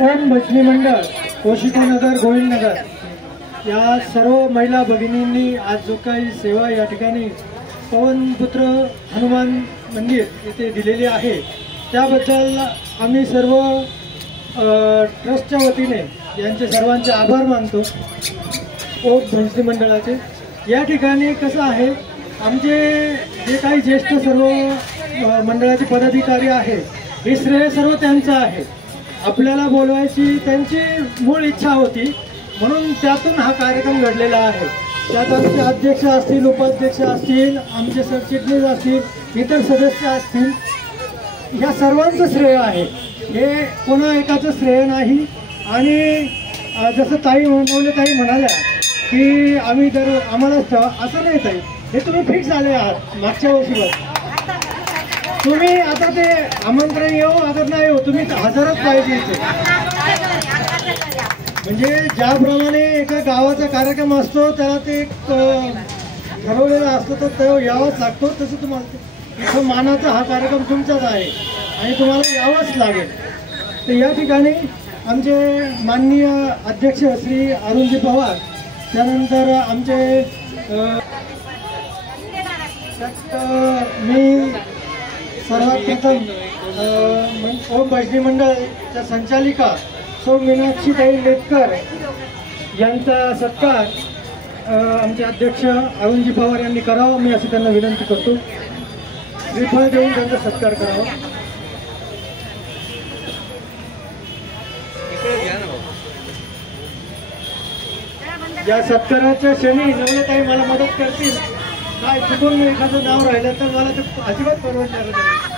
ओम भजनी मंडळ कोशिकानगर गोविंदनगर या सर्व महिला भगिनींनी आज जो काही सेवा या ठिकाणी पवनपुत्र हनुमान मंदिर येथे दिलेली आहे त्याबद्दल आम्ही सर्व ट्रस्टच्या वतीने यांचे सर्वांचे आभार मानतो। ओम भजनी मंडळाचे या ठिकाणी कसं आहे, आमचे जे काही ज्येष्ठ सर्व मंडळाचे पदाधिकारी आहे हे श्रेय सर्व त्यांचं आहे। आपल्याला बोलवायची त्यांची मूळ इच्छा होती म्हणून त्यातून हा कार्यक्रम घडलेला आहे। त्यात आमचे अध्यक्ष असतील, उपाध्यक्ष असतील, आमचे सरचिटणीस असतील, इतर सदस्य असतील, या सर्वांचं श्रेय आहे, हे कोणा एकाचं श्रेय नाही। आणि जसं ताई म्हणाल्या की आम्ही जर आम्हाला असं नाही ताई, हे तुम्ही फिक्स झाले आहात मागच्या वर्षीवर। तुम्ही आता ते आमंत्रण येऊ अगर नाही येऊ तुम्ही हजरच पाहिजे। म्हणजे ज्याप्रमाणे एका गावाचा कार्यक्रम असतो त्याला ते ठरवलेला असतो तर तो यावाच लागतो, तसं तुम्हाला इथं मानाचा हा कार्यक्रम तुमचाच आहे आणि तुम्हाला यावंच लागेल। तर या ठिकाणी आमचे माननीय अध्यक्ष श्री अरुणजी पवार, त्यानंतर आमचे मी सर्वात प्रथम ओम भजनी मंडळच्या संचालिका सौ मीनाक्षीताई लेटकर यांचा सत्कार आमचे अध्यक्ष अरुणजी पवार यांनी करावा, मी अशी त्यांना विनंती करतो। श्रीफळ देऊन त्यांचा सत्कार करावा। या सत्काराच्या क्षणी नवलेताई मला मदत करतील, काय चुकून एखादं नाव राहिलं तर मला ते अजिबात परवडणार नाही।